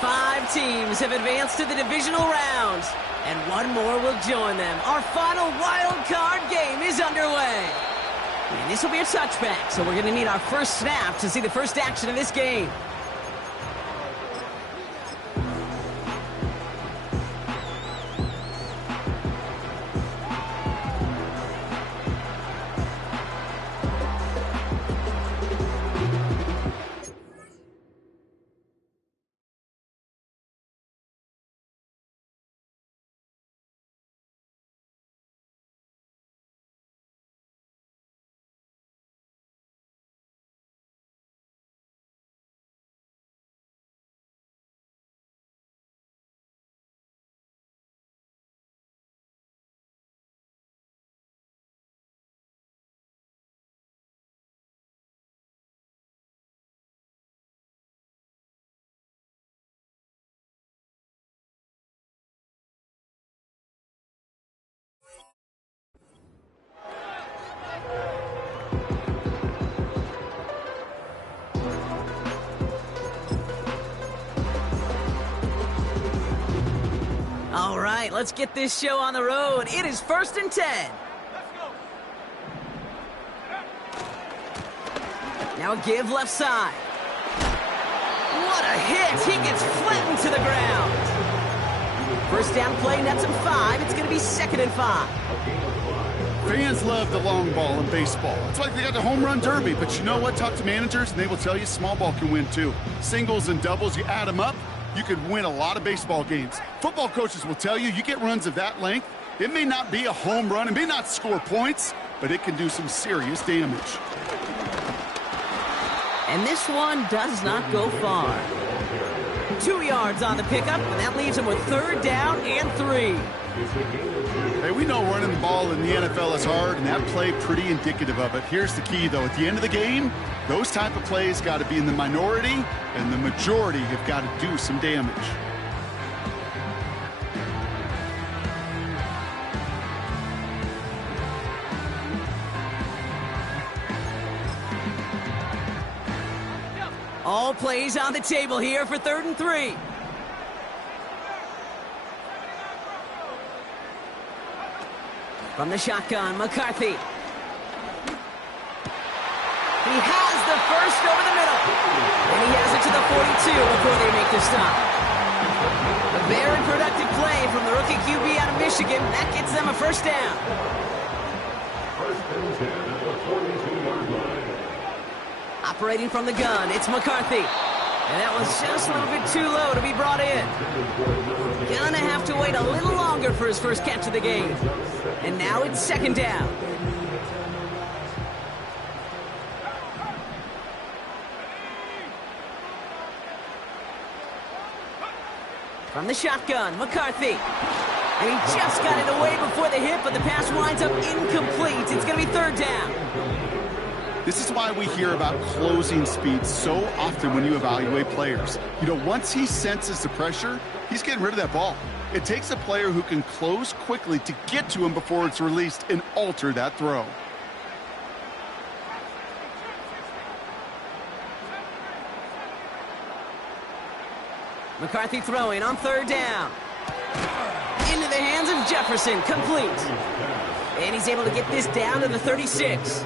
5 teams have advanced to the divisional round, and one more will join them. Our final wild card game is underway. And this will be a touchback, so we're going to need our first snap to see the first action of this game. All right, let's get this show on the road. It is 1st and 10. Now a give left side. What a hit! He gets flattened to the ground. First down play, nets him 5. It's going to be 2nd and 5. Fans love the long ball in baseball. It's like they got the home run derby, but you know what? Talk to managers, and they will tell you small ball can win too. Singles and doubles, you add them up, you could win a lot of baseball games. Football coaches will tell you, you get runs of that length, it may not be a home run, it may not score points, but it can do some serious damage. And this one does not go far. 2 yards on the pickup, and that leaves him with 3rd down and 3. Hey, we know running the ball in the NFL is hard, and that play pretty indicative of it. Here's the key, though. At the end of the game, those type of plays got to be in the minority, and the majority have got to do some damage. All plays on the table here for 3rd and 3. From the shotgun, McCarthy. He has the first over the middle. And he has it to the 42 before they make the stop. A very productive play from the rookie QB out of Michigan. That gets them a first down. First and 10 at the 42-yard line. Operating from the gun, it's McCarthy. And that was just a little bit too low to be brought in. Gonna have to wait a little longer for his first catch of the game. And now it's 2nd down. From the shotgun, McCarthy. And he just got it away before the hit, but the pass winds up incomplete. It's gonna be 3rd down. This is why we hear about closing speed so often when you evaluate players. You know, once he senses the pressure, he's getting rid of that ball. It takes a player who can close quickly to get to him before it's released and alter that throw. McCarthy throwing on 3rd down. Into the hands of Jefferson, complete. And he's able to get this down to the 36.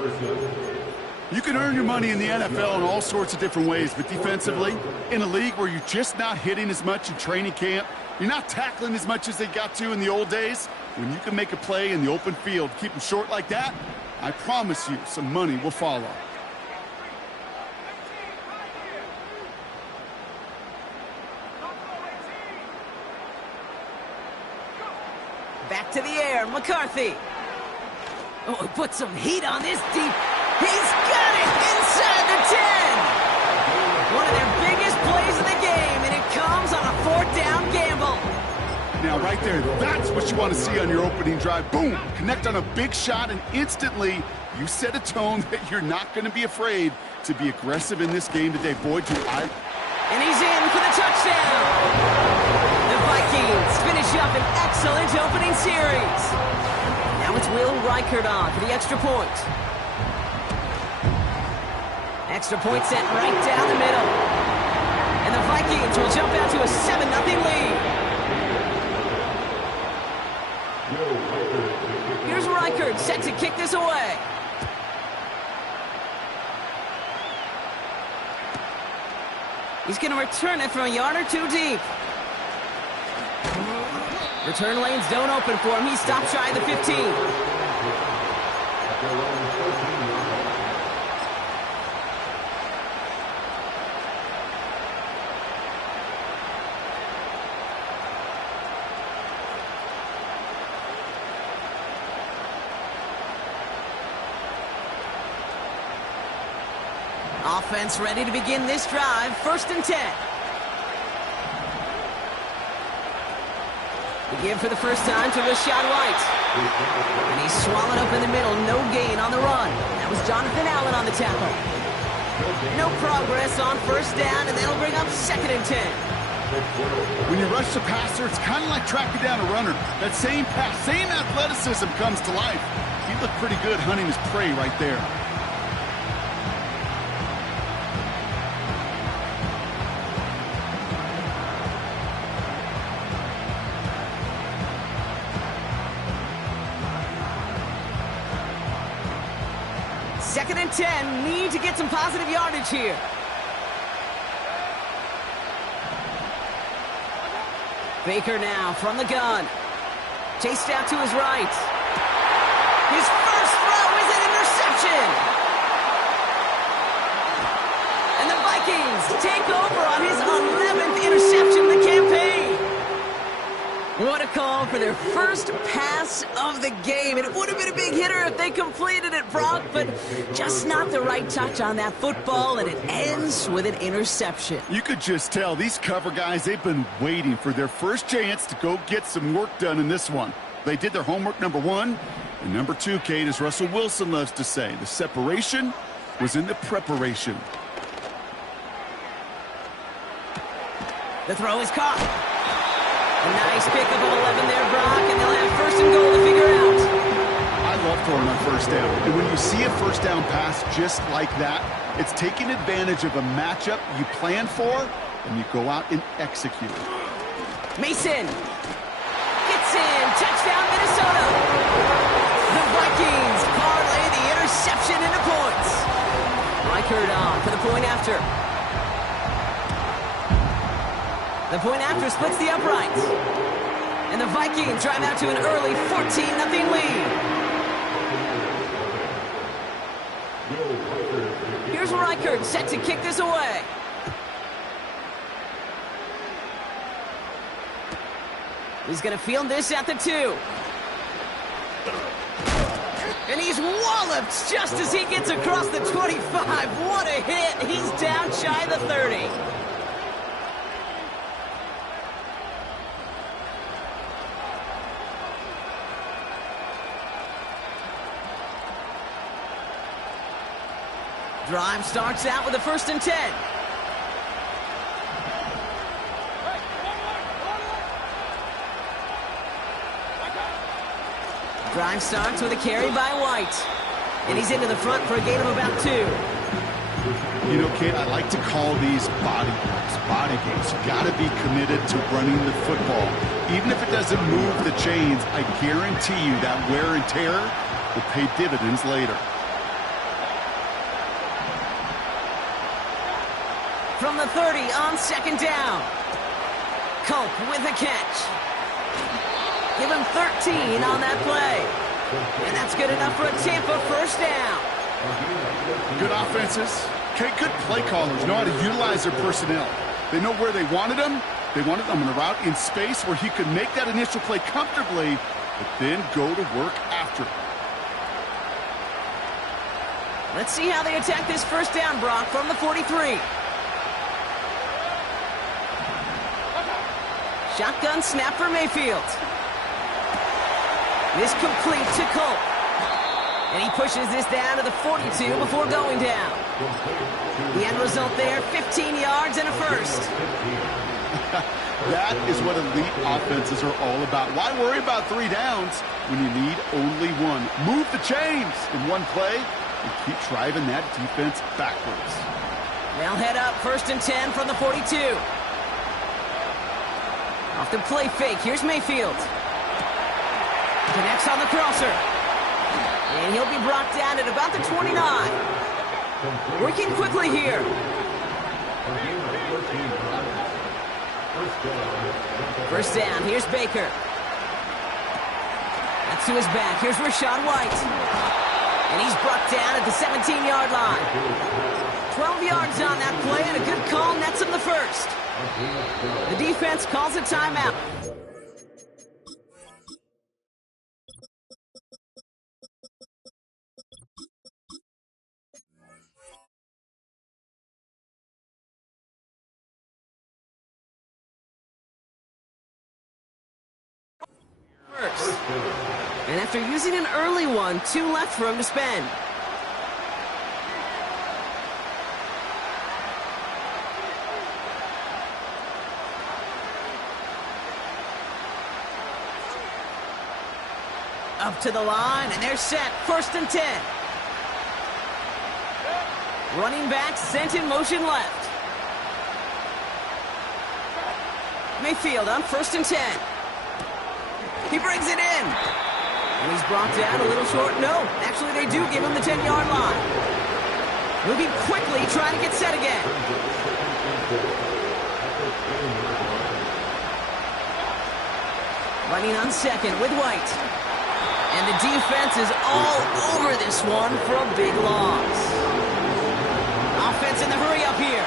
You can earn your money in the NFL in all sorts of different ways, but defensively, in a league where you're just not hitting as much in training camp, you're not tackling as much as they got to in the old days, when you can make a play in the open field, keep them short like that, I promise you some money will follow. Back to the air, McCarthy. Oh, put some heat on this deep. He's got it inside the 10. One of their biggest plays of the game, and it comes on a 4th down gamble. Now, right there, that's what you want to see on your opening drive. Boom! Connect on a big shot, and instantly you set a tone that you're not going to be afraid to be aggressive in this game today. Boy, do I... And he's in for the touchdown. The Vikings finish up an excellent opening series. Now it's Will Reichert on for the extra point. Extra point set right down the middle. And the Vikings will jump out to a set to kick this away. He's going to return it from a yard or two deep. Return lanes don't open for him. He stops shy of the 15. Offense ready to begin this drive. 1st and 10. The give for the first time to Rashad White. And he's swallowed up in the middle. No gain on the run. That was Jonathan Allen on the tackle. No progress on 1st down, and that'll bring up 2nd and 10. When you rush the passer, it's kind of like tracking down a runner. That same pass, same athleticism comes to life. He looked pretty good hunting his prey right there. Second and 10, need to get some positive yardage here. Baker now from the gun. Chased out to his right. His first throw is an interception. And the Vikings take over on his 11th interception of the campaign. What a call for their first pass of the game. And it would have been a big hitter if they completed it, Brock, but just not the right touch on that football, and it ends with an interception. You could just tell these cover guys, they've been waiting for their first chance to go get some work done in this one. They did their homework, number 1. And number 2, Kate, as Russell Wilson loves to say, the separation was in the preparation. The throw is caught. A nice pickup of 11 there, Brock, and they'll have 1st and goal to figure out. I love throwing on 1st down. And when you see a 1st down pass just like that, it's taking advantage of a matchup you plan for, and you go out and execute. Mason gets in. Touchdown, Minnesota. The Vikings parlay the interception into points. Reichert on for the point after. The point after splits the uprights. And the Vikings drive out to an early 14-0 lead. Here's Reichert set to kick this away. He's going to field this at the 2. And he's walloped just as he gets across the 25. What a hit. He's down shy of the 30. Drive starts out with a 1st and 10. Drive starts with a carry by White. And he's into the front for a gain of about 2. You know, Kate, I like to call these body blows, body games. You got to be committed to running the football. Even if it doesn't move the chains, I guarantee you that wear and tear will pay dividends later. From the 30 on 2nd down. Culp with a catch. Give him 13 on that play. And that's good enough for a Tampa 1st down. Good offenses. Okay, good play callers know how to utilize their personnel. They know where they wanted them. They wanted them on a route in space where he could make that initial play comfortably, but then go to work after. Let's see how they attack this 1st down, Brock, from the 43. Shotgun snap for Mayfield. This complete to Culp. And he pushes this down to the 42 before going down. The end result there, 15 yards and a 1st. That is what elite offenses are all about. Why worry about 3 downs when you need only 1? Move the chains in one play and keep driving that defense backwards. They'll head up 1st and 10 from the 42. Off the play fake, here's Mayfield. Connects on the crosser. And he'll be brought down at about the 29. Working quickly here. First down, here's Baker. That's to his back. Here's Rachaad White. And he's brought down at the 17-yard line. 12 yards on that play, and a good call nets him the first. The defense calls a timeout. And after using an early one, 2 left for him to spend. Up to the line, and they're set. First and 10. Running back sent in motion left. Mayfield on first and 10. He brings it in. And he's brought down a little short. No, actually they do give him the 10-yard line. Moving quickly, trying to get set again. Running on second with White. And the defense is all over this one for a big loss. Offense in the hurry up here.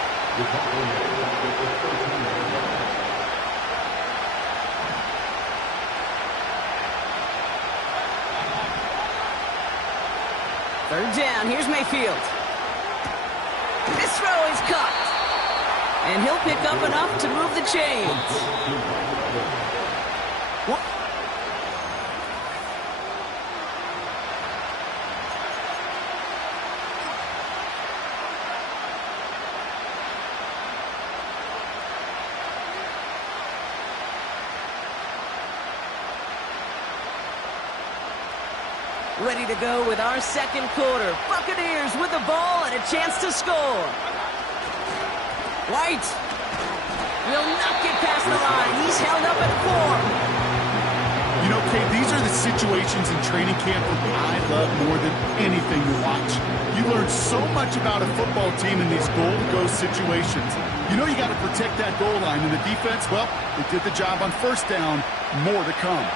Third down, here's Mayfield. This throw is caught. And he'll pick up enough to move the chains. Ready to go with our second quarter. Buccaneers with the ball and a chance to score. White will not get past the line. He's held up at 4. You know, Kate, these are the situations in training camp that I love more than anything to watch. You learn so much about a football team in these goal-to-go situations. You know you got to protect that goal line, and the defense, well, they did the job on first down. More to come.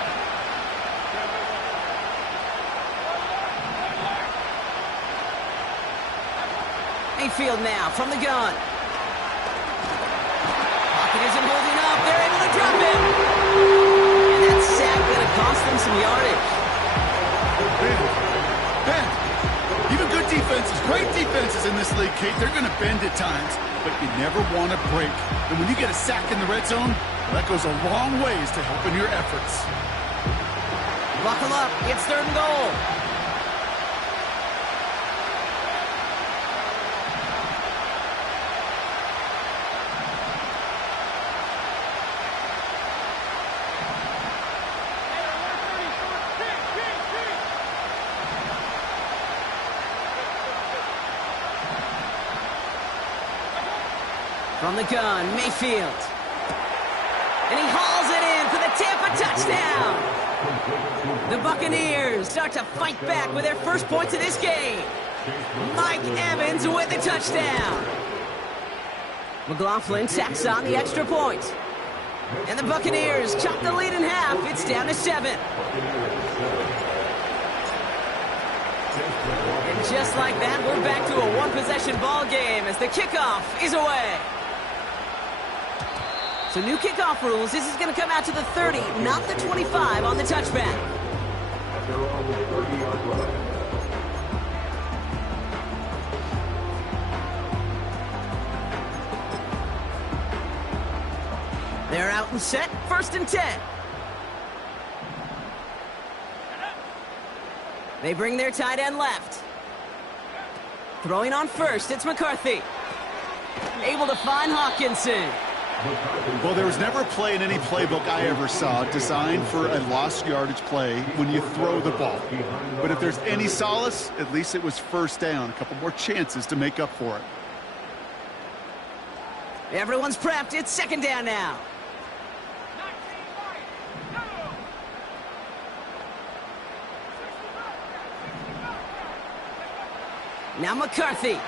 Mayfield now from the gun. Pocket isn't holding up. They're able to drop him. And that sack going to cost them some yardage. Ben, even good defenses, great defenses in this league, Kate, they're going to bend at times, but you never want to break. And when you get a sack in the red zone, that goes a long ways to helping your efforts. Buckle up. It's third and goal. From the gun, Mayfield. And he hauls it in for the Tampa touchdown. The Buccaneers start to fight back with their first points of this game. Mike Evans with the touchdown. McLaughlin tacks on the extra point. And the Buccaneers chop the lead in half. It's down to 7. And just like that, we're back to a one-possession ball game as the kickoff is away. So new kickoff rules. This is going to come out to the 30, not the 25 on the touchback. They're out and set. First and 10. They bring their tight end left. Throwing on first, it's McCarthy. Able to find Hawkinson. Well, there was never a play in any playbook I ever saw designed for a lost yardage play when you throw the ball. But if there's any solace, at least it was first down. A couple more chances to make up for it. Everyone's prepped. It's second down now. Now McCarthy.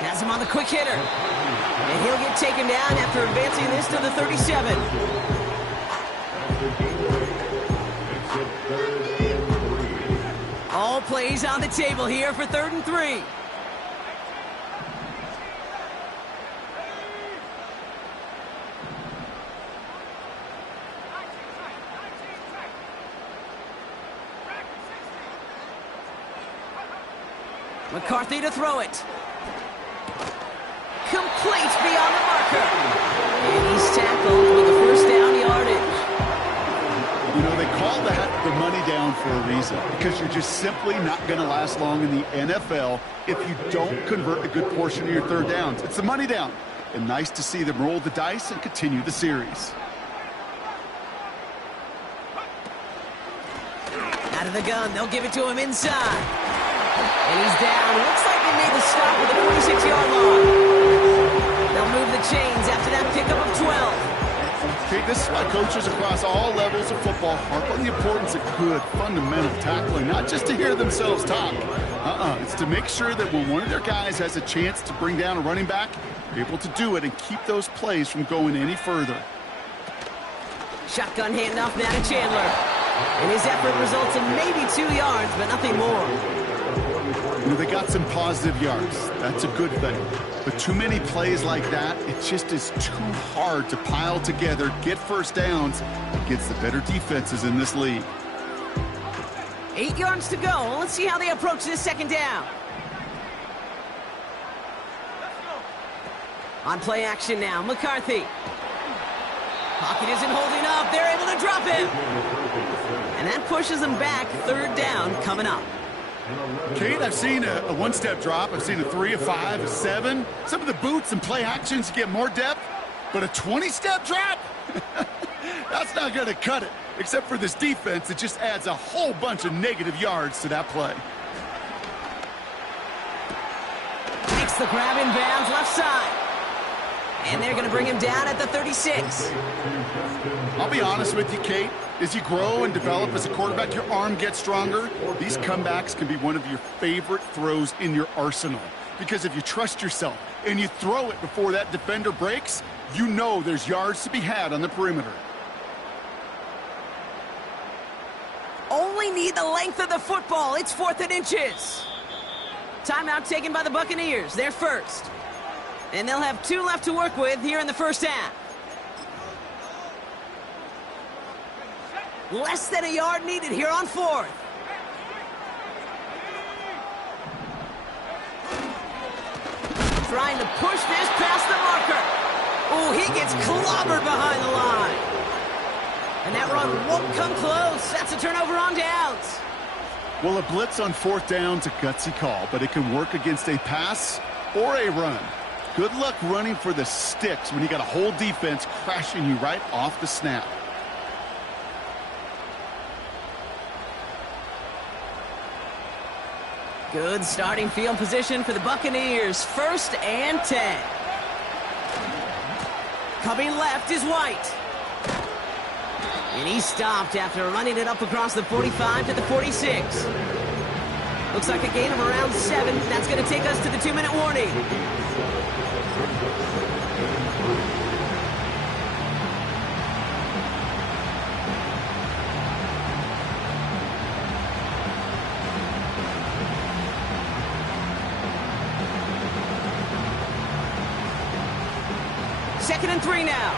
Has him on the quick hitter. And he'll get taken down after advancing this to the 37. All plays on the table here for 3rd and 3. McCarthy to throw it. Complete beyond the marker. And he's tackled with the first down yardage. You know, they call that the money down for a reason, because you're just simply not going to last long in the NFL if you don't convert a good portion of your 3rd downs. It's the money down. And nice to see them roll the dice and continue the series. Out of the gun, they'll give it to him inside. And he's down. Looks like they made the stop with the 26-yard line. They'll move the chains after that pickup of 12. Okay, this is why coaches across all levels of football harp on the importance of good, fundamental tackling, not just to hear themselves talk. It's to make sure that when one of their guys has a chance to bring down a running back, they're able to do it and keep those plays from going any further. Shotgun handoff now to Chandler. And his effort results in maybe 2 yards, but nothing more. You know, they got some positive yards. That's a good thing. But too many plays like that, it just is too hard to pile together, get first downs against the better defenses in this league. 8 yards to go. Let's see how they approach this 2nd down. On play action now, McCarthy. Pocket isn't holding up. They're able to drop him. And that pushes them back. 3rd down coming up. Kate, I've seen a one-step drop. I've seen a 3, a 5, a 7. Some of the boots and play actions get more depth, but a 20-step drop? That's not going to cut it, except for this defense. It just adds a whole bunch of negative yards to that play. Makes the grab in bounds left side. And they're going to bring him down at the 36. I'll be honest with you, Kate. As you grow and develop as a quarterback, your arm gets stronger. These comebacks can be one of your favorite throws in your arsenal. Because if you trust yourself and you throw it before that defender breaks, you know there's yards to be had on the perimeter. Only need the length of the football. It's 4th and inches. Timeout taken by the Buccaneers. They're first. And they'll have 2 left to work with here in the 1st half. Less than a yard needed here on 4th. Trying to push this past the marker. Oh, he gets clobbered behind the line. And that run won't come close. That's a turnover on downs. Well, a blitz on 4th down's a gutsy call, but it can work against a pass or a run. Good luck running for the sticks when you got a whole defense crashing you right off the snap. Good starting field position for the Buccaneers. 1st and 10. Coming left is White. And he stopped after running it up across the 45 to the 46. Looks like a gain of around 7. That's going to take us to the 2-minute warning. Second and 3 now.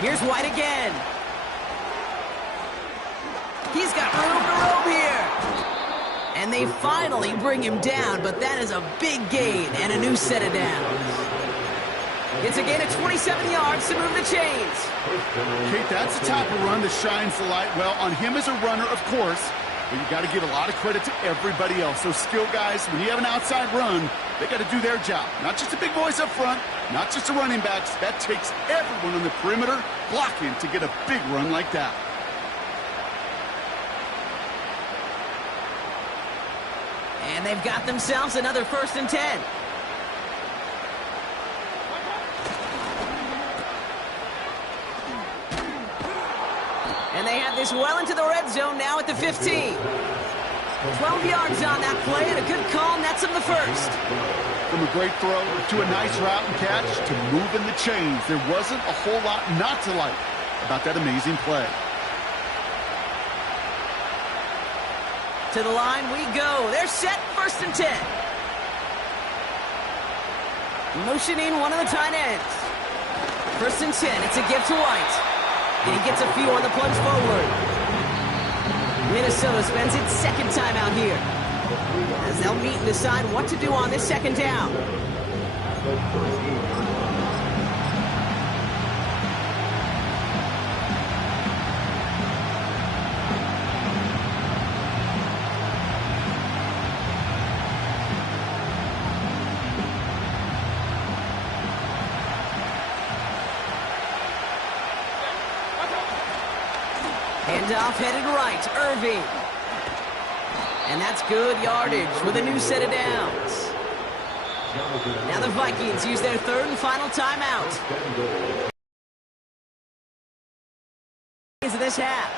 Here's White again. He's got room to roam here. And they finally bring him down, but that is a big gain and a new set of downs. It's a gain of 27 yards to move the chains. Kate, that's the type of run that shines the light well on him as a runner, of course, but you got to give a lot of credit to everybody else. Those skill guys, when you have an outside run, they got to do their job. Not just the big boys up front, not just the running backs. That takes everyone on the perimeter blocking to get a big run like that. And they've got themselves another 1st and 10. And And they have this well into the red zone now at the 15. 12 yards on that play, and a good call nets him the first. From a great throw to a nice route and catch to moving the chains, there wasn't a whole lot not to like about that amazing play. To the line we go. They're set, 1st and 10. Motioning one of the tight ends. 1st and 10. It's a give to White. And he gets a few on the plunge forward. Minnesota spends its second time out here, as they'll meet and decide what to do on this second down. Handoff headed right, Irving. And that's good yardage with a new set of downs. Now the Vikings use their 3rd and final timeout. Into this half.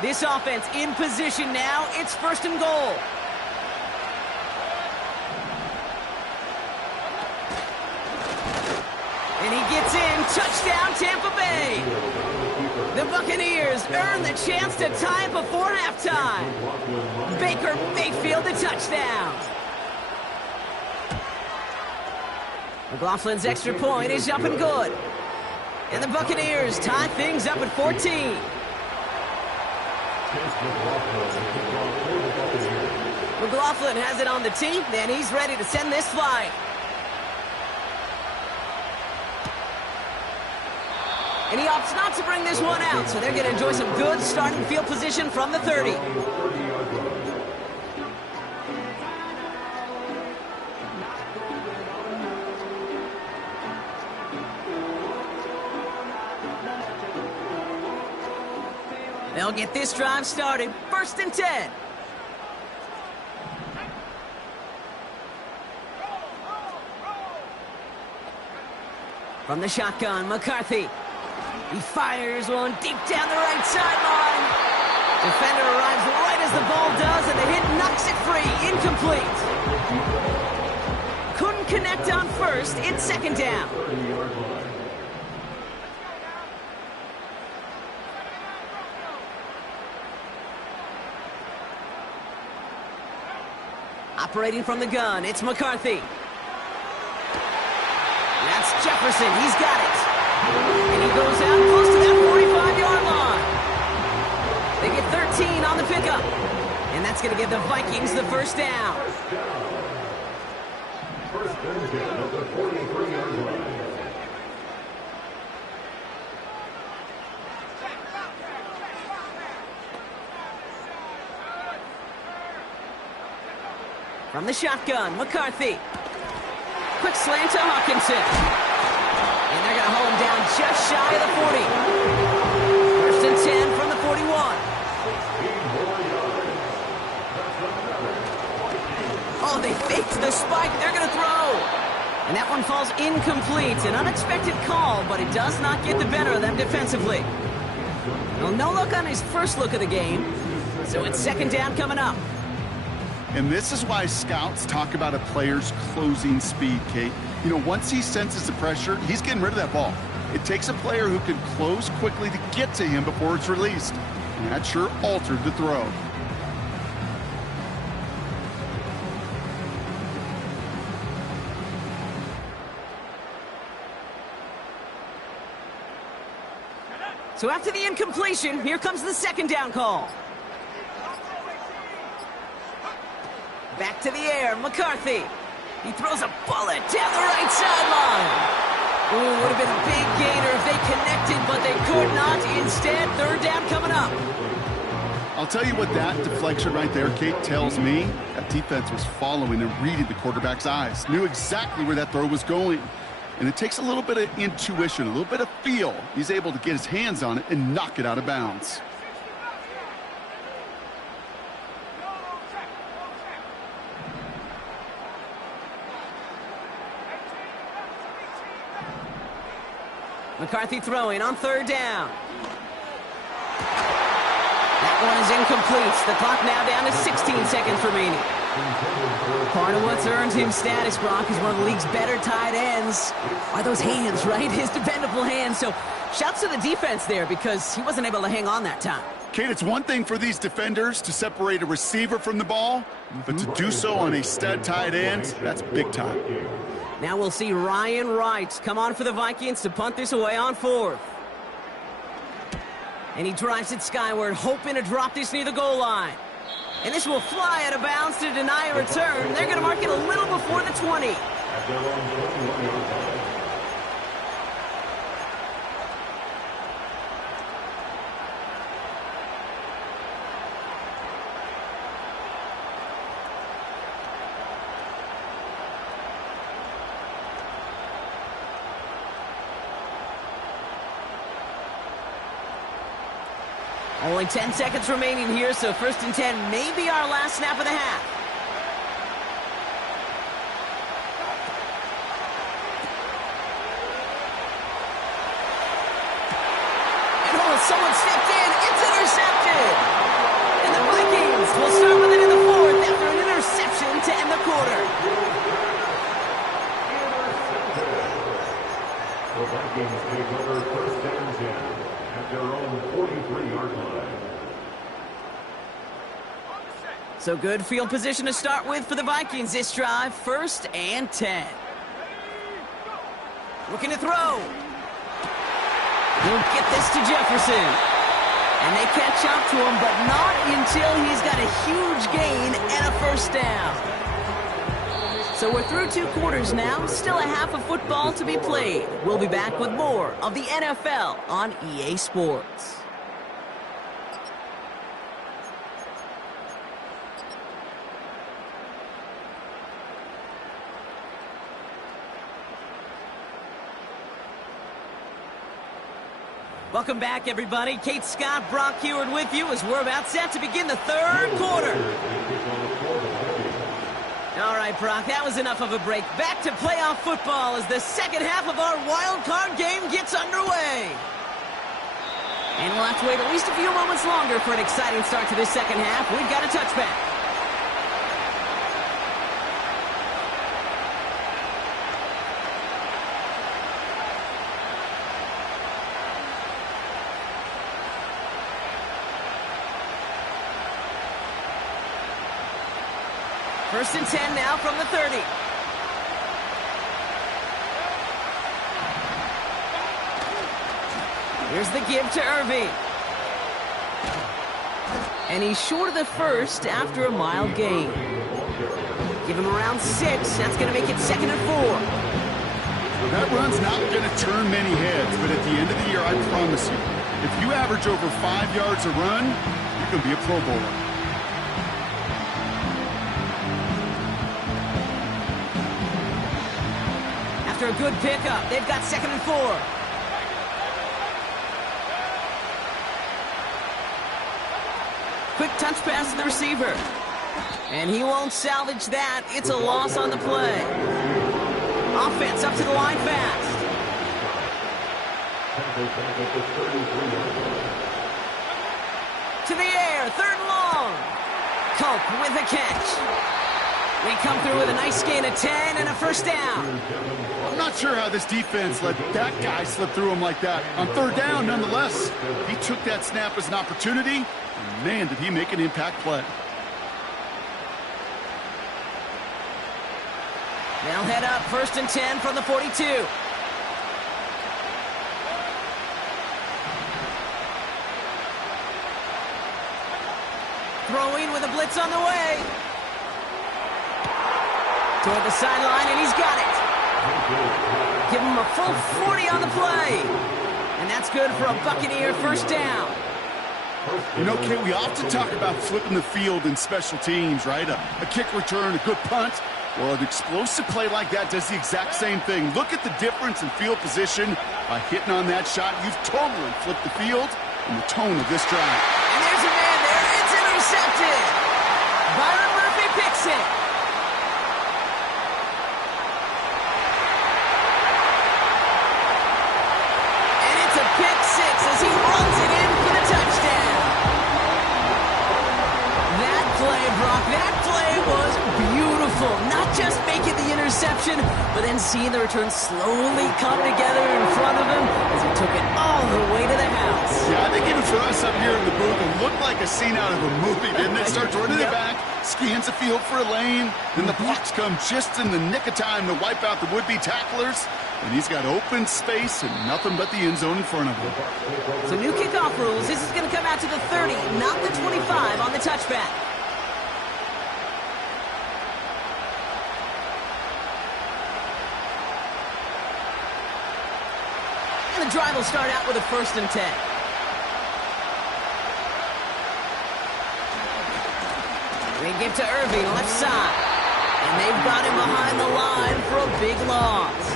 This offense in position now. It's 1st and goal. And he gets in. Touchdown, Tampa Bay. The Buccaneers earn the chance to tie it before halftime. Baker Mayfield the touchdown. McLaughlin's extra point is up and good. And the Buccaneers tie things up at 14. McLaughlin has it on the tee, and he's ready to send this flying. And he opts not to bring this one out, so they're going to enjoy some good starting field position from the 30. They'll get this drive started. 1st and 10. From the shotgun, McCarthy. He fires one deep down the right sideline. Defender arrives right as the ball does, and the hit knocks it free. Incomplete. Couldn't connect on 1st. It's 2nd down. Operating from the gun, it's McCarthy. That's Jefferson. He's got it. And he goes out close to that 45-yard line. They get 13 on the pickup. And that's going to give the Vikings the 1st down. 1st and 10 at the 43-yard line. From the shotgun, McCarthy. Quick slant to Hawkinson. And they're going to hold him down just shy of the 40. 1st and 10 from the 41. Oh, they faked the spike. They're going to throw. And that one falls incomplete. An unexpected call, but it does not get the better of them defensively. Well, no look on his first look of the game. So it's 2nd down coming up. And this is why scouts talk about a player's closing speed, Kate. You know, once he senses the pressure, he's getting rid of that ball. It takes a player who can close quickly to get to him before it's released. And that sure altered the throw. So after the incompletion, here comes the 2nd down call. Back to the air, McCarthy. He throws a bullet down the right sideline. Ooh, would have been a big gainer if they connected, but they could not. Instead, 3rd down coming up. I'll tell you what that deflection right there, Kate, tells me. That defense was following and reading the quarterback's eyes. Knew exactly where that throw was going. And it takes a little bit of intuition, a little bit of feel. He's able to get his hands on it and knock it out of bounds. McCarthy throwing on 3rd down. That one is incomplete. The clock now down to 16 seconds remaining. Part of what's earned him status, Brock, is one of the league's better tight ends. Are those hands, right? His dependable hands. So shouts to the defense there because he wasn't able to hang on that time. Kate, it's one thing for these defenders to separate a receiver from the ball, but to do so on a stud tight end, that's big time. Now we'll see Ryan Wright come on for the Vikings to punt this away on 4th. And he drives it skyward, hoping to drop this near the goal line. And this will fly out of bounds to deny a return. They're going to mark it a little before the 20. Only 10 seconds remaining here, so 1st and 10 may be our last snap of the half. And someone stepped in. It's intercepted. And the Vikings will start with it in the 4th after an interception to end the quarter. The Vikings take over 1st and 10 at their own 43-yard line. So good field position to start with for the Vikings this drive. 1st and 10. Looking to throw. He'll get this to Jefferson. And they catch up to him, but not until he's got a huge gain and a 1st down. So we're through 2 quarters now. Still a half of football to be played. We'll be back with more of the NFL on EA Sports. Welcome back, everybody. Kate Scott, Brock Heward with you as we're about set to begin the 3rd quarter. All right, Brock, that was enough of a break. Back to playoff football as the second half of our wild card game gets underway. And we'll have to wait at least a few moments longer for an exciting start to this second half. We've got a touchback. First and 10 now from the 30. Here's the give to Irving. And he's short of the 1st after a mild gain. Give him around 6. That's going to make it 2nd and 4. That run's not going to turn many heads, but at the end of the year, I promise you, if you average over 5 yards a run, you're going to be a Pro Bowler. After a good pickup, they've got 2nd and 4. Quick touch pass to the receiver. And he won't salvage that. It's a loss on the play. Offense up to the line fast. To the air, 3rd and long. Cope with the catch. We come through with a nice gain of 10 and a 1st down. I'm not sure how this defense let that guy slip through him like that. On 3rd down, nonetheless, he took that snap as an opportunity, and man, did he make an impact play. They'll head up 1st and 10 from the 42. Throwing with a blitz on the way. Toward the sideline, and he's got it. Give him a full 40 on the play. And that's good for a Buccaneer 1st down. You know, Kate, we often talk about flipping the field in special teams, right? A kick return, a good punt. Well, an explosive play like that does the exact same thing. Look at the difference in field position. By hitting on that shot, you've totally flipped the field and the tone of this drive. And there's a man there. It's intercepted. Byron Murphy picks it. beautiful. Not just making the interception, but then seeing the return slowly come together in front of him as he took it all the way to the house. Yeah, I think even for us up here in the booth, it looked like a scene out of a movie, didn't it? Starts running it back, scans the field for a lane, then the blocks come just in the nick of time to wipe out the would-be tacklers, and he's got open space and nothing but the end zone in front of him. So new kickoff rules. This is going to come out to the 30, not the 25 on the touchback. And the drive will start out with a 1st and 10. They give to Irving, left side. And they've got him behind the line for a big loss.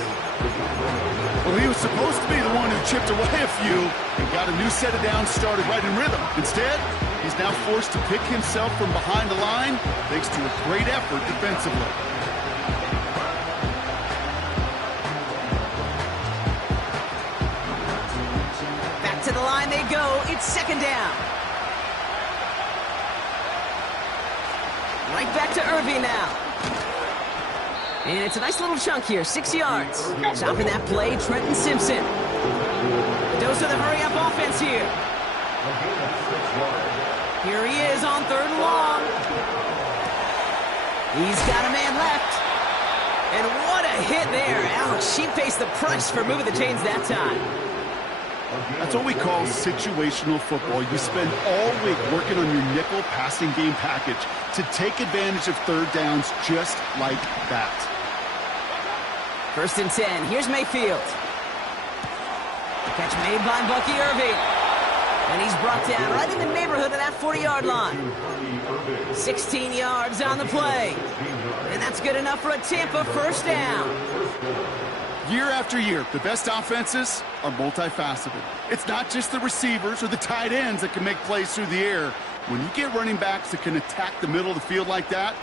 Well, he was supposed to be the one who chipped away a few and got a new set of downs started right in rhythm. Instead, he's now forced to pick himself from behind the line thanks to a great effort defensively. Back to the line they go. It's 2nd down. Right back to Irving now. And it's a nice little chunk here, 6 yards. Stopping that play, Trenton Simpson. Dose of the hurry-up offense here. Here he is on 3rd and long. He's got a man left. And what a hit there. Ouch, she pays the price for moving the chains that time. That's what we call situational football. You spend all week working on your nickel passing game package to take advantage of 3rd downs just like that. 1st and 10. Here's Mayfield. Catch made by Bucky Irving. And he's brought down right in the neighborhood of that 40-yard line. 16 yards on the play. And that's good enough for a Tampa 1st down. Year after year, the best offenses are multifaceted. It's not just the receivers or the tight ends that can make plays through the air. When you get running backs that can attack the middle of the field like that,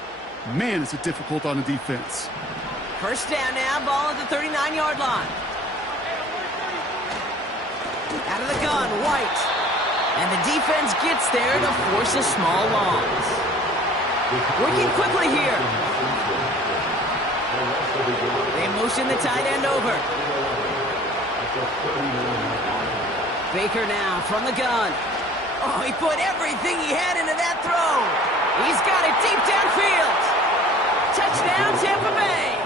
man, is it difficult on a defense. 1st down now, ball at the 39-yard line. Out of the gun, White. And the defense gets there to force a small loss. Working quickly here. They motion the tight end over. Baker now from the gun. Oh, he put everything he had into that throw. He's got it deep downfield. Touchdown, Tampa Bay.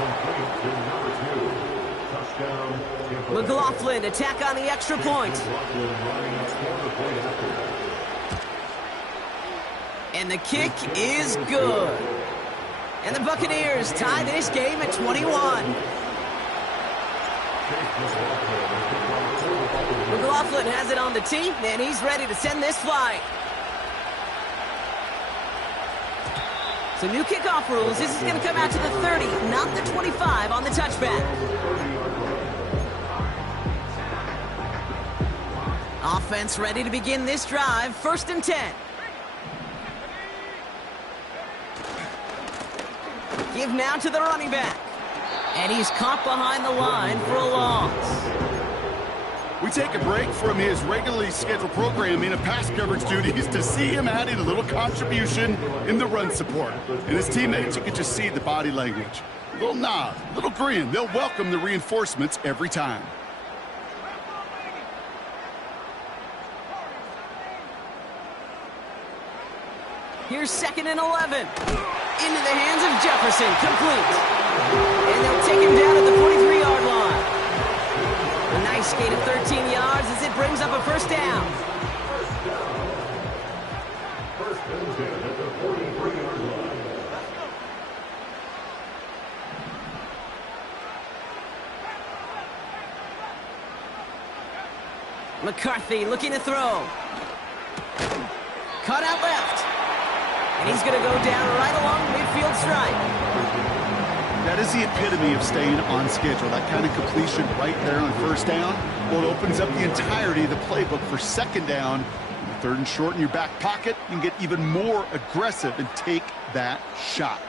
McLaughlin attack on the extra point. And the kick is good. And the Buccaneers tie this game at 21. McLaughlin has it on the tee, and he's ready to send this flight. So new kickoff rules. This is going to come out to the 30, not the 25 on the touchback. Offense ready to begin this drive. 1st and 10. Give now to the running back. And he's caught behind the line for a loss. We take a break from his regularly scheduled programming of pass coverage duties to see him adding a little contribution in the run support. And his teammates, you can just see the body language. A little nod, a little grin. They'll welcome the reinforcements every time. Here's 2nd and 11. Into the hands of Jefferson, complete. And they'll take him down at the 43-yard line. A nice gain of 13 yards as it brings up a 1st down. McCarthy looking to throw. Cut out left. And he's going to go down right along the midfield stripe. That is the epitome of staying on schedule. That kind of completion right there on 1st down. Well, it opens up the entirety of the playbook for 2nd down. 3rd and short in your back pocket, you can get even more aggressive and take that shot.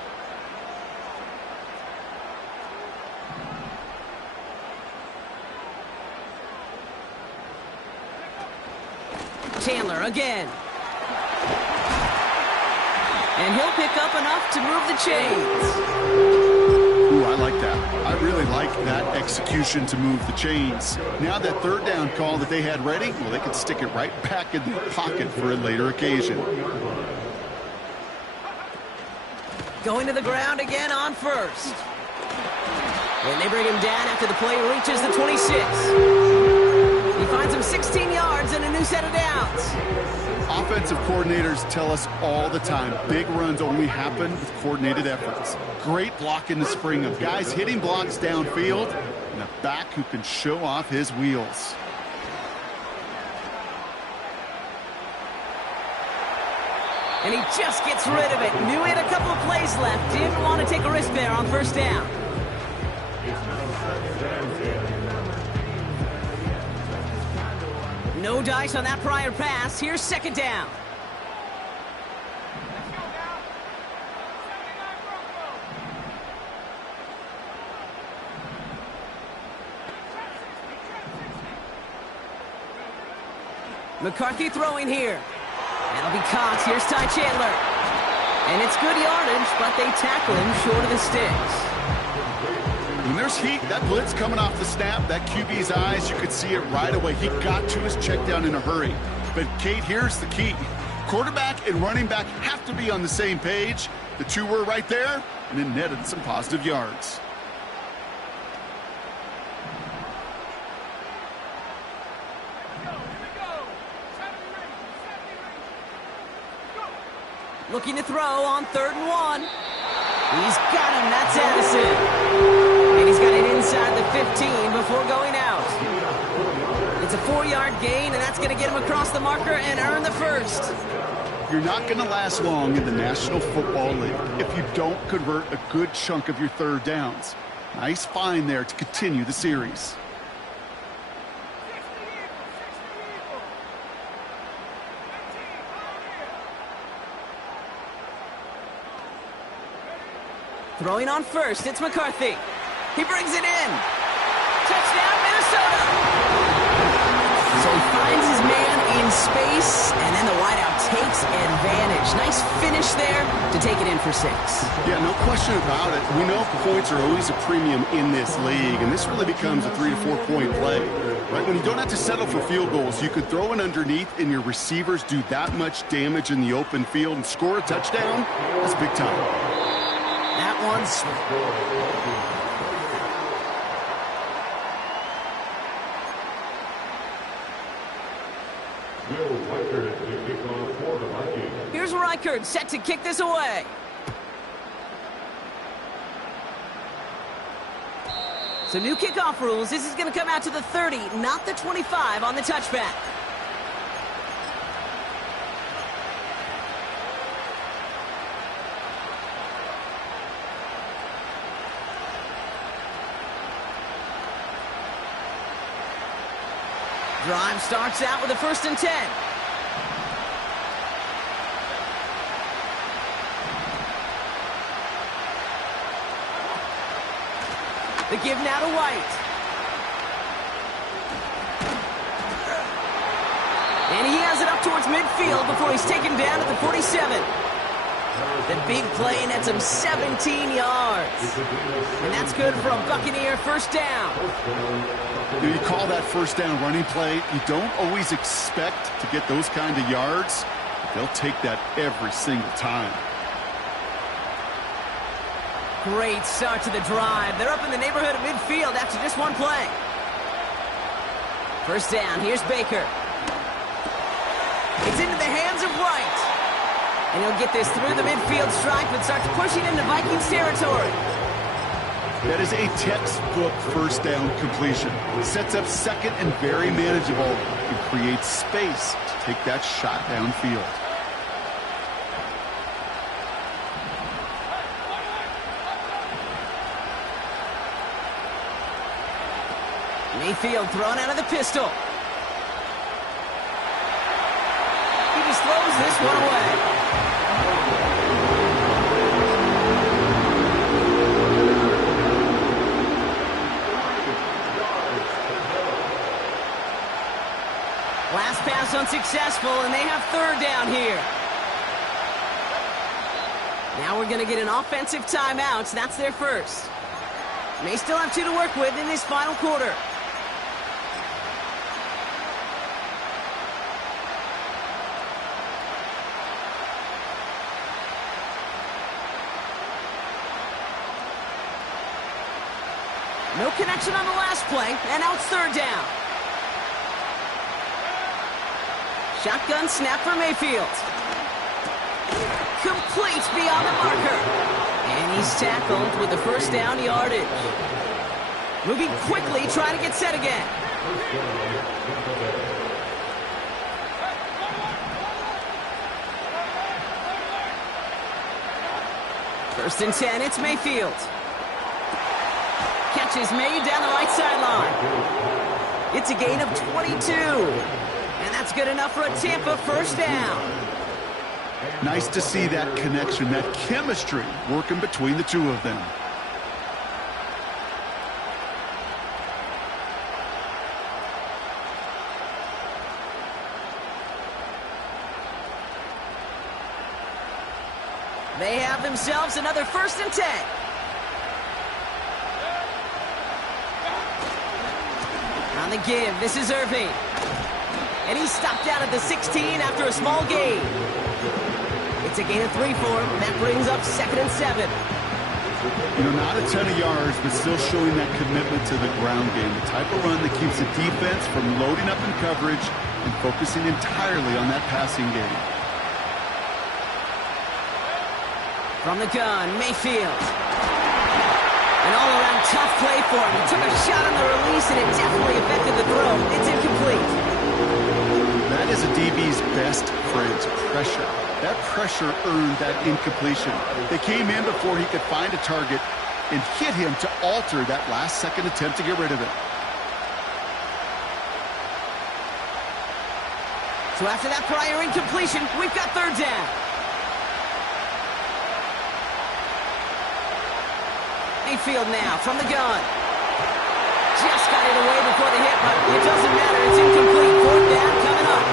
Chandler again. And he'll pick up enough to move the chains. Ooh, I like that. I really like that execution to move the chains. Now that third down call that they had ready, well, they could stick it right back in their pocket for a later occasion. Going to the ground again on first. And they bring him down after the play reaches the 26. He finds him 16 yards and a new set of downs. Offensive coordinators tell us all the time, big runs only happen with coordinated efforts. Great block in the spring of guys hitting blocks downfield and a back who can show off his wheels. And he just gets rid of it. Knew he had a couple of plays left. Didn't want to take a risk there on first down. No dice on that prior pass. Here's second down. McCarthy throwing here. That'll be caught. Here's Ty Chandler. And it's good yardage, but they tackle him short of the sticks. When there's heat, that blitz coming off the snap, that QB's eyes, you could see it right away. He got to his check down in a hurry. But, Kate, here's the key. Quarterback and running back have to be on the same page. The two were right there, and it netted some positive yards. Looking to throw on 3rd and 1. He's got him. That's Addison. And he's got it inside the 15 before going out. It's a 4-yard gain, and that's going to get him across the marker and earn the first. You're not going to last long in the National Football League if you don't convert a good chunk of your third downs. Nice find there to continue the series. Throwing on first, it's McCarthy. He brings it in. Touchdown, Minnesota! So he finds his man in space, and then the wideout takes advantage. Nice finish there to take it in for 6. Yeah, no question about it. We know points are always a premium in this league, and this really becomes a 3 to 4 point play. Right? When you don't have to settle for field goals, you could throw it underneath, and your receivers do that much damage in the open field and score a touchdown. That's big time. That one's... Here's Reichard, set to kick this away. So new kickoff rules. This is going to come out to the 30, not the 25 on the touchback. Drive starts out with a 1st and 10. The give now to White. And he has it up towards midfield before he's taken down at the 47. The big play nets him 17 yards. And that's good for a Buccaneer first down. You call that first down running play. You don't always expect to get those kind of yards. But they'll take that every single time. Great start to the drive. They're up in the neighborhood of midfield after just one play. First down. Here's Baker. It's into the hands of White. And he'll get this through the midfield stripe and starts pushing into Vikings territory. That is a textbook first down completion. Sets up second and very manageable and creates space to take that shot downfield. Mayfield thrown out of the pistol. He just throws this one away. Last pass unsuccessful, and they have 3rd down here. Now we're going to get an offensive timeout. So that's their first. May still have 2 to work with in this final quarter. No connection on the last play, and now it's third down. Shotgun snap for Mayfield. Complete beyond the marker. And he's tackled with the first down yardage. Moving quickly, trying to get set again. First and 10, it's Mayfield. Catch is made down the right sideline. It's a gain of 22. And that's good enough for a Tampa first down. Nice to see that connection, that chemistry working between the two of them. They have themselves another first and 10. On the give, this is Irving. And he's stopped out at the 16 after a small gain. It's a gain of 3 for him. That brings up second and 7. You know, not a ton of yards, but still showing that commitment to the ground game. The type of run that keeps the defense from loading up in coverage and focusing entirely on that passing game. From the gun, Mayfield. An all-around tough play for him. He took a shot on the release, and it definitely affected the throw. It's incomplete. That is a DB's best friend, pressure. That pressure earned that incompletion. They came in before he could find a target and hit him to alter that last-second attempt to get rid of it. So after that prior incompletion, we've got third down. Mayfield now from the gun. Just got it away before the hit, but it doesn't matter. It's incomplete. Fourth down coming up.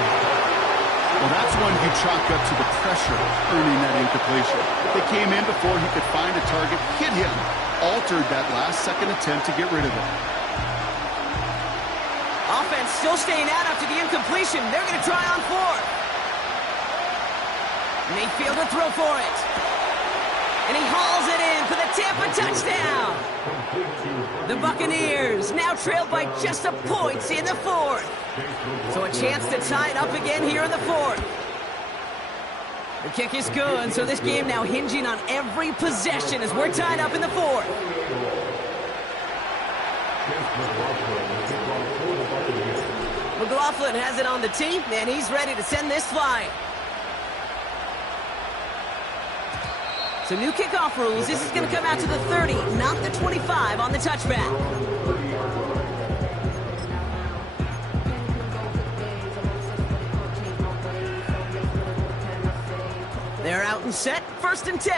Well, that's one you chalk up to the pressure earning that incompletion. They came in before he could find a target, hit him, altered that last-second attempt to get rid of it. Offense still staying out after the incompletion. They're going to try on fourth. Mayfield to throw for it. And he hauls it in for the Tampa touchdown. The Buccaneers now trailed by just a point in the fourth. So a chance to tie it up again here in the fourth. The kick is good, so this game now hinging on every possession as we're tied up in the fourth. McLaughlin has it on the tee, and he's ready to send this flying. So new kickoff rules. This is going to come out to the 30, not the 25 on the touchback. They're out and set. First and 10.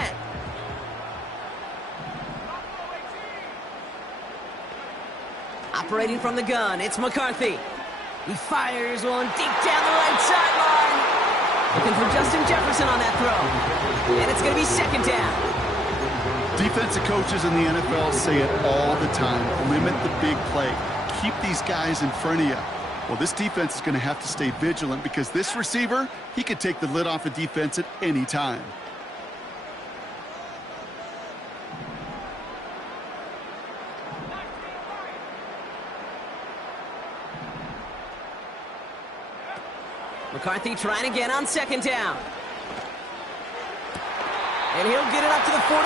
Operating from the gun, it's McCarthy. He fires one deep down the right sideline. Looking for Justin Jefferson on that throw. And it's going to be second down. Defensive coaches in the NFL say it all the time. Limit the big play. Keep these guys in front of you. Well, this defense is going to have to stay vigilant because this receiver, he could take the lid off a defense at any time. McCarthy trying again on second down. And he'll get it up to the 44.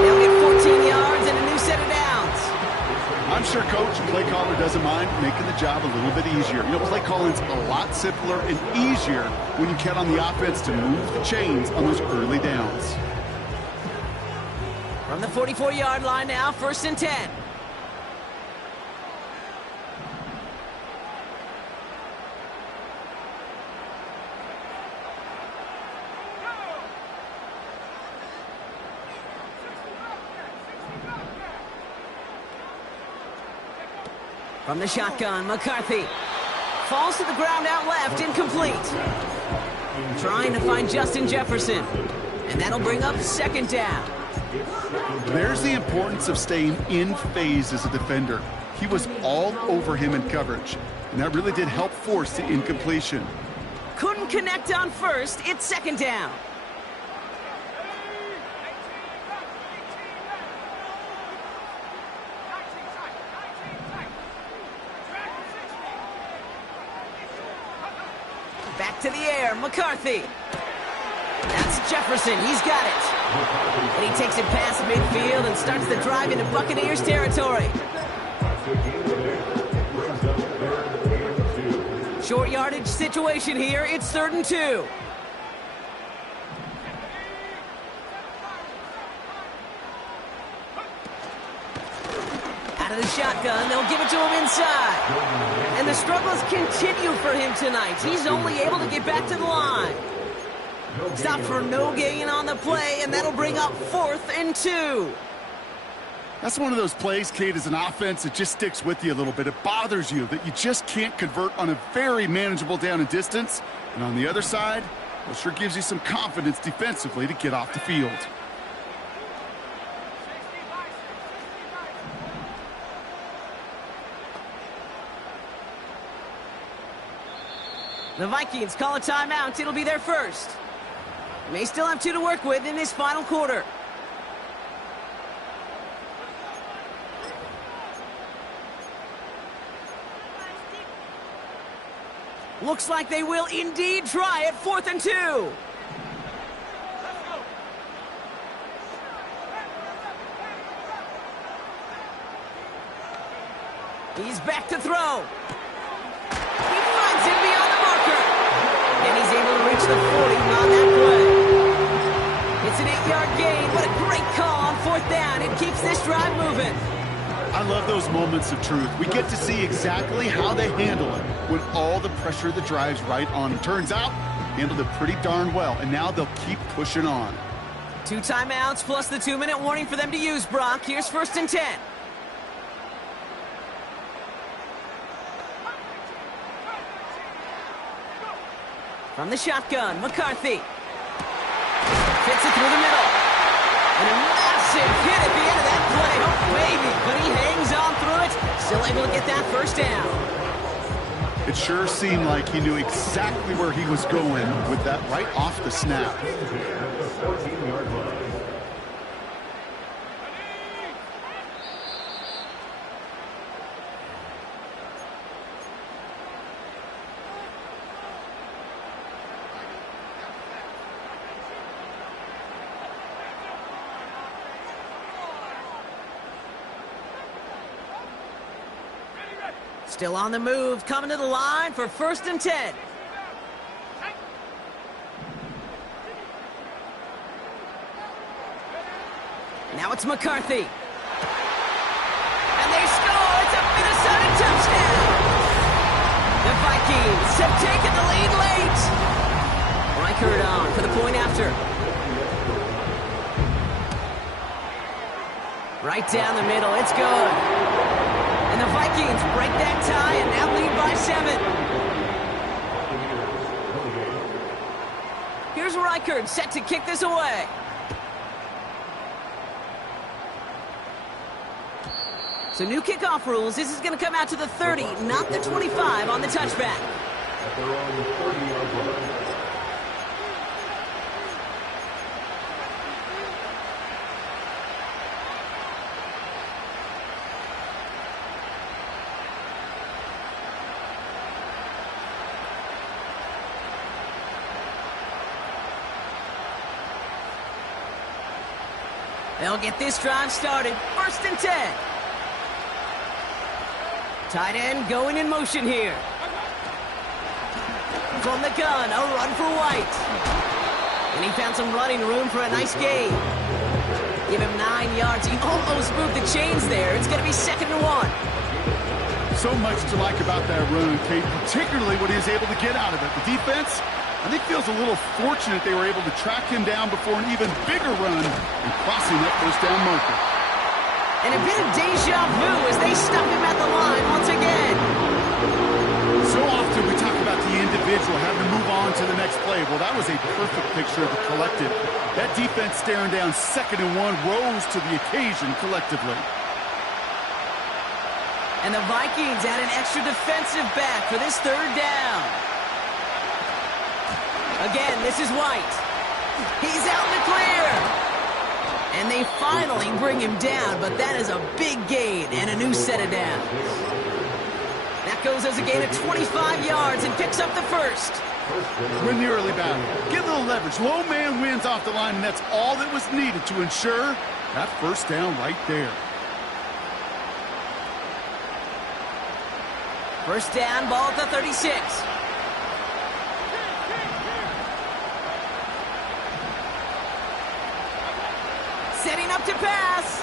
They'll get 14 yards and a new set of downs. I'm sure Coach and play caller doesn't mind making the job a little bit easier. You know, play calling's a lot simpler and easier when you count on the offense to move the chains on those early downs. From the 44-yard line now, first and 10. From the shotgun, McCarthy falls to the ground out left, incomplete. Trying to find Justin Jefferson. And that'll bring up second down. There's the importance of staying in phase as a defender. He was all over him in coverage, and that really did help force the incompletion. Couldn't connect on first. It's second down. Back to the air, McCarthy. That's Jefferson, he's got it. And he takes it past midfield and starts the drive into Buccaneers territory. Short yardage situation here, it's 3rd and 2. Out of the shotgun, they'll give it to him inside. And the struggles continue for him tonight. He's only able to get back to the line. Stop for no gain on the play, and that'll bring up 4th and 2. That's one of those plays, Kate, as an offense, it just sticks with you a little bit. It bothers you that you just can't convert on a very manageable down and distance. And on the other side, well, sure gives you some confidence defensively to get off the field. The Vikings call a timeout. It'll be their first. May still have 2 to work with in this final quarter. Looks like they will indeed try it. 4th and 2. He's back to throw. He finds him beyond the marker. And he's able to reach the 40 on that play. It's an 8-yard gain, but a great call on 4th down. It keeps this drive moving. I love those moments of truth. We get to see exactly how they handle it when all the pressure of the drive's right on them. Turns out, handled it pretty darn well, and now they'll keep pushing on. 2 timeouts plus the 2-minute warning for them to use, Brock. Here's 1st and 10. From the shotgun, McCarthy. Fits it through the middle. And a massive hit at the end of that play. Oh, baby. But he hangs on through it. Still able to get that 1st down. It sure seemed like he knew exactly where he was going with that right off the snap. Still on the move, coming to the line for 1st and 10. Now it's McCarthy. And they score! It's a Minnesota touchdown! The Vikings have taken the lead late. Reichert on for the point after. Right down the middle, it's good. And the Vikings break that tie and now lead by 7. Here's Reichert set to kick this away. So new kickoff rules. This is going to come out to the 30, not the 25 on the touchback. At their own 30-yard line. They'll get this drive started. 1st and 10. Tight end going in motion here. From the gun, a run for White. And he found some running room for a nice gain. Give him 9 yards. He almost moved the chains there. It's going to be 2nd and 1. So much to like about that run, Kate, particularly what he was able to get out of it. The defense, I think, feels a little fortunate they were able to track him down before an even bigger run and crossing that 1st down marker. And a bit of deja vu as they stop him at the line once again. So often we talk about the individual individual having to move on to the next play. Well, that was a perfect picture of the collective. That defense staring down 2nd and 1 rose to the occasion collectively. And the Vikings add an extra defensive back for this 3rd down. Again, this is White. He's out in the clear. And they finally bring him down, but that is a big gain and a new set of downs. That goes as a gain of 25 yards and picks up the 1st. Win the early battle. Get a little leverage. Low man wins off the line, and that's all that was needed to ensure that 1st down right there. 1st down, ball at the 36. Setting up to pass.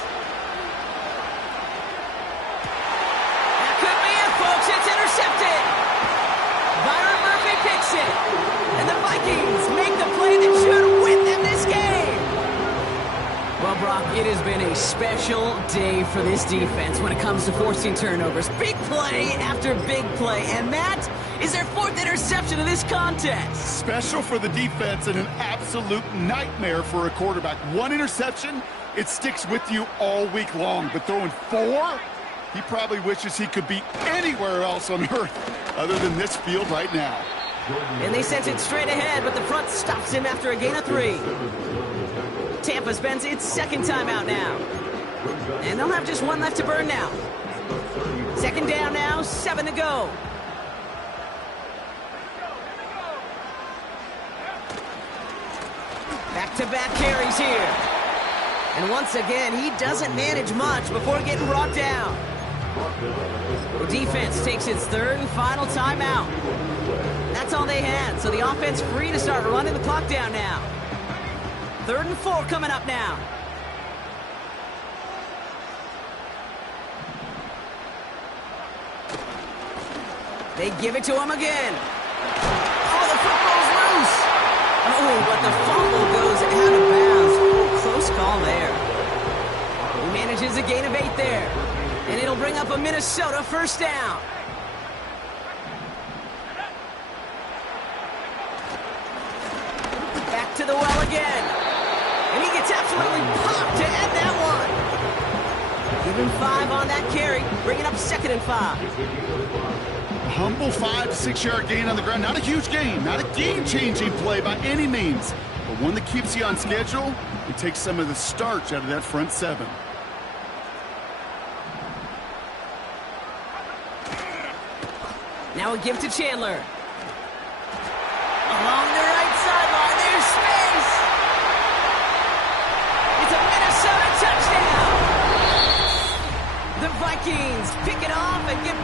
That could be it, folks. It's intercepted. Byron Murphy picks it. And the Vikings make the play that should win them this game. Well, Brock, it has been a special day for this defense when it comes to forcing turnovers. Big play after big play. And that is their 4th interception of this contest. Special for the defense and an absolute nightmare for a quarterback. 1 interception, it sticks with you all week long. But throwing 4, he probably wishes he could be anywhere else on earth other than this field right now. And they sent it straight ahead, but the front stops him after a gain of 3. Tampa spends its 2nd timeout now. And they'll have just 1 left to burn now. 2nd down now, 7 to go. Back-to-back carries here. And once again, he doesn't manage much before getting brought down. The defense takes its 3rd and final timeout. That's all they had, so the offense free to start running the clock down now. 3rd and 4 coming up now. They give it to him again. Oh, the football's loose. Oh, but the fumble goes out of bounds. Oh, close call there. He manages a gain of 8 there. And it'll bring up a Minnesota 1st down. Back to the well again. And he gets absolutely popped to end that one. Give him 5 on that carry. Bring it up 2nd and 5. Humble 5 to 6 yard gain on the ground. Not a huge gain. Not a game-changing play by any means. But one that keeps you on schedule and takes some of the starch out of that front 7. Now a give to Chandler.